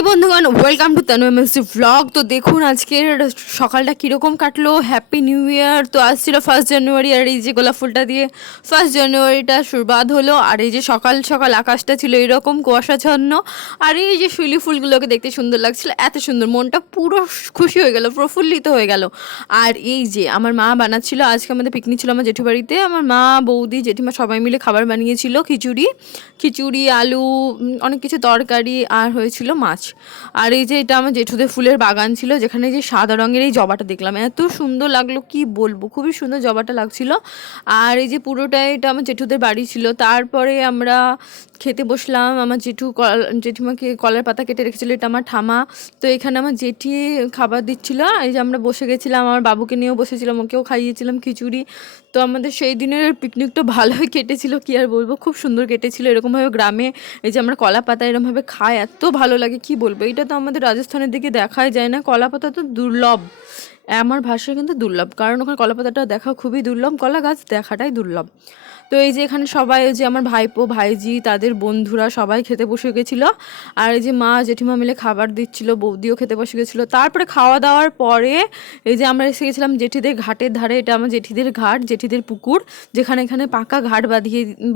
High বন্ধুগণ, welcome to Tanu MSD blog. তো দেখুন আজকের সকালটা কীরকম কাটলো। Happy new year. তো আসছিল 1 জানুয়ারি, আর এই যে গোলাপ ফুলটা দিয়ে 1 জানুয়ারিটা শুরুবাত হলো। আর এই যে সকাল সকাল আকাশটা ছিল এরকম কুয়াশাচ্ছন্ন, আর এই যে শিউলি ফুলগুলোকে দেখতে সুন্দর লাগছিল, এত সুন্দর, মনটা পুরো খুশি হয়ে গেল, প্রফুল্লিত হয়ে গেল। আর এই যে আমার মা বানাচ্ছিল, আজকে আমাদের পিকনিক ছিল আমার জেঠু বাড়িতে। আমার মা, বৌদি, জেঠিমা সবাই মিলে খাবার বানিয়েছিল, খিচুড়ি, আলু, অনেক কিছু তরকারি, আর হয়েছিল মাছ। আর এই যে এটা আমার জেঠুদের ফুলের বাগান ছিল, যেখানে যে সাদা রঙের এই জবাটা দেখলাম, এত সুন্দর লাগলো কি বলবো, খুবই সুন্দর জবাটা লাগছিল। আর এই যে পুরোটাই এটা আমার জেঠুদের বাড়ি ছিল। তারপরে আমরা খেতে বসলাম। আমার জেঠিমাকে কলার পাতা কেটে রেখেছিলো, এটা আমার ঠামা। তো এখানে আমার জেঠি খাবার দিচ্ছিলো। এই যে আমরা বসে গেছিলাম, আমার বাবুকে নিয়েও বসেছিলাম, ওকেও খাইয়েছিলাম খিচুড়ি। তো আমাদের সেই দিনের পিকনিকটা ভালোই কেটেছিল, কি আর বলবো, খুব সুন্দর কেটেছিল। এরকমভাবে গ্রামে এই যে আমরা কলা পাতা এরকমভাবে খাই, এত ভালো লাগে কি বলবো। এটা তো আমাদের রাজস্থানের দিকে দেখাই যায় না, কলা পাতা তো দুর্লভ, আমার ভাষায় কিন্তু দুর্লভ, কারণ ওখানে কলা পাতাটা দেখা খুবই দুর্লভ, কলা গাছ দেখাটাই দুর্লভ। তো এই যে এখানে সবাই, ওই যে আমার ভাইপো, ভাইজি, তাদের বন্ধুরা সবাই খেতে বসে গেছিলো। আর এই যে মা জেঠিমা মিলে খাবার দিচ্ছিলো, বৌদিও খেতে বসে গেছিলো। তারপরে খাওয়া দাওয়ার পরে এই যে আমরা এসে গেছিলাম জেঠিদের ঘাটের ধারে। এটা আমার জেঠিদের ঘাট, জেঠিদের পুকুর, যেখানে এখানে পাকা ঘাট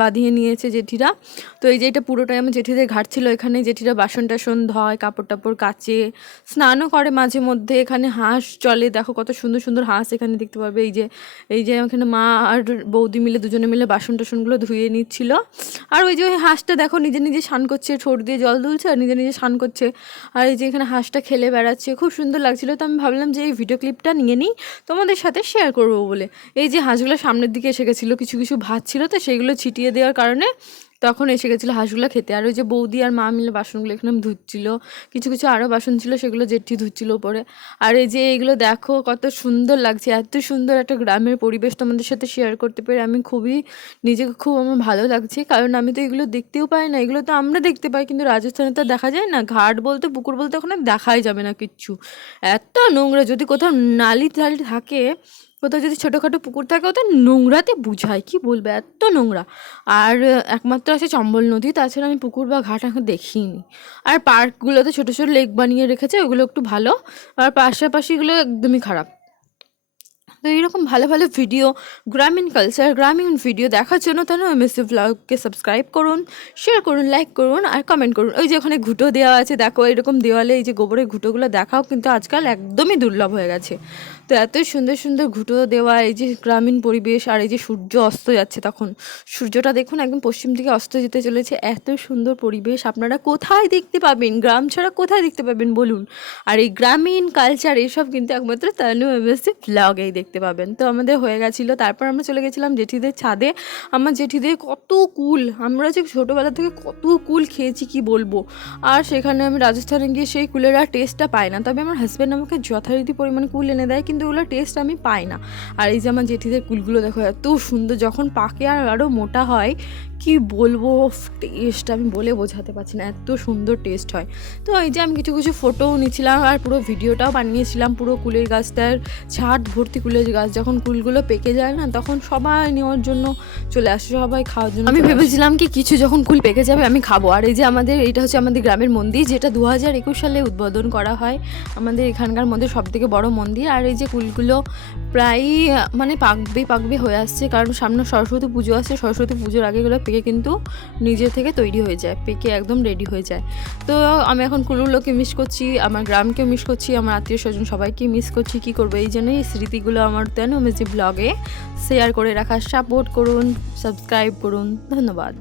বাঁধিয়ে নিয়েছে জেঠিরা। তো এই যে এটা পুরোটাই আমার জেঠিদের ঘাট ছিল। এখানে জেঠিরা বাসন টাসন ধয়, কাপড় টাপড় কাচে, স্নানও করে মাঝে মধ্যে। এখানে হাঁস চলে, দেখো কত সুন্দর সুন্দর হাঁস এখানে দেখতে পাবে। এই যে এখানে মা আর বৌদি মিলে দুজনে মিলে বাসন টাসনগুলো ধুয়ে নিচ্ছিল। আর ওই যে ওই হাঁসটা দেখো নিজে নিজে স্নান করছে, ঠোঁট দিয়ে জল তুলছে আর নিজে নিজে স্নান করছে। আর এই যে এখানে হাঁসটা খেলে বেড়াচ্ছে, খুব সুন্দর লাগছিল। তো আমি ভাবলাম যে এই ভিডিও ক্লিপটা নিয়ে নিই, তোমাদের সাথে শেয়ার করবো বলে। এই যে হাঁসগুলো সামনের দিকে এসে গেছিলো, কিছু কিছু ভাত ছিল, তো সেইগুলো ছিটিয়ে দেওয়ার কারণে তখন এসে গেছিলো হাঁসগুলো খেতে। আর ওই যে বৌদি আর মা মিলে বাসনগুলো এখানে ধুচ্ছিল, কিছু কিছু আরও বাসন ছিল, সেগুলো জেঠি ধুচ্ছিল ওপরে। আর এই যে এইগুলো দেখো কত সুন্দর লাগছে, এত সুন্দর একটা গ্রামের পরিবেশ তোমাদের সাথে শেয়ার করতে পেরে আমি নিজেকে খুব আমার ভালো লাগছে। কারণ আমি তো এগুলো দেখতেও পাই না, এগুলো তো আমরা দেখতে পাই, কিন্তু রাজস্থানে তো দেখা যায় না। ঘাট বলতে, পুকুর বলতে ওখানে দেখাই যাবে না কিচ্ছু, এত নোংরা। যদি কোথাও নালি টালি থাকে, কোথাও যদি ছোটোখাটো পুকুর থাকে, ওটা নোংরাতে বুঝায়, কি বলবে, এত নোংরা। আর একমাত্র আছে চম্বল নদী, তাছাড়া আমি পুকুর বা ঘাট এখন দেখিনি। আর পার্কগুলোতে ছোটো ছোটো লেক বানিয়ে রেখেছে, ওগুলো একটু ভালো, আর পাশাপাশিগুলো একদমই খারাপ। তো এইরকম ভালো ভালো ভিডিও, গ্রামীণ কালচার, গ্রামীণ ভিডিও দেখার জন্য তাহলে এমএসডি ব্লগকে সাবস্ক্রাইব করুন, শেয়ার করুন, লাইক করুন, আর কমেন্ট করুন। ওই যে ওখানে ঘুঁটো দেওয়া আছে, দেখো এরকম দেওয়ালে এই যে গোবরের ঘুঁটোগুলো দেখাও কিন্তু আজকাল একদমই দুর্লভ হয়ে গেছে। তো এত সুন্দর সুন্দর ঘুঁটো দেওয়া, এই যে গ্রামীণ পরিবেশ। আর এই যে সূর্য অস্ত যাচ্ছে, তখন সূর্যটা দেখুন একদম পশ্চিম দিকে অস্ত যেতে চলেছে, এত সুন্দর পরিবেশ আপনারা কোথায় দেখতে পাবেন, গ্রাম ছাড়া কোথায় দেখতে পাবেন বলুন। আর এই গ্রামীণ কালচার এসব কিন্তু একমাত্র তানু এমএসডি ব্লগেই দেখতে পাবেন। তো আমাদের হয়ে গেছিলো, তারপর আমরা চলে গেছিলাম জেঠিদের ছাদে। আমার জেঠিদের কত কুল, আমরা যে ছোটোবেলা থেকে কত কুল খেয়েছি কি বলবো। আর সেখানে আমি রাজস্থানে গিয়ে সেই কুলের আর টেস্টটা পাই না, তবে আমার হাজব্যান্ড আমাকে যথারীতি পরিমাণে কুল এনে দেয়, কিন্তু ওগুলো টেস্ট আমি পাই না। আর এই যে আমার জেঠিদের কুলগুলো দেখো এত সুন্দর, যখন পাকে আর আরও মোটা হয়, কি বলবো, টেস্ট আমি বলে বোঝাতে পারছি না, এত সুন্দর টেস্ট হয়। তো এই যে আমি কিছু কিছু ফটোও নিয়েছিলাম, আর পুরো ভিডিওটাও বানিয়েছিলাম। পুরো কুলের গাছটার ছাদ ভর্তি কুলের গাছ, যখন কুলগুলো পেকে যায় না, তখন সবাই নেওয়ার জন্য চলে আসে, সবাই খাওয়ার জন্য। আমি ভেবেছিলাম কি কিছু যখন কুল পেকে যাবে আমি খাবো। আর এই যে এটা হচ্ছে আমাদের গ্রামের মন্দির, যেটা 2021 সালে উদ্বোধন করা হয়, আমাদের এখানকার মধ্যে সবথেকে বড় মন্দির। আর এই যে কুলগুলো প্রায়ই মানে পাকবে হয়ে আসছে, কারণ সামনে সরস্বতী পুজো আসছে, সরস্বতী পুজোর আগে এগুলো পেকে কিন্তু নিজে থেকে তৈরি হয়ে যায়, পেকে একদম রেডি হয়ে যায়। তো আমি এখন কুলগুলোকে মিস করছি, আমার গ্রামকে মিস করছি, আমার আত্মীয় স্বজন সবাইকে মিস করছি। কি করবো, এই জন্যই স্মৃতিগুলো আমার তানু এমএসডি ব্লগে শেয়ার করে রাখা। সাপোর্ট করুন, সাবস্ক্রাইব করুন, ধন্যবাদ।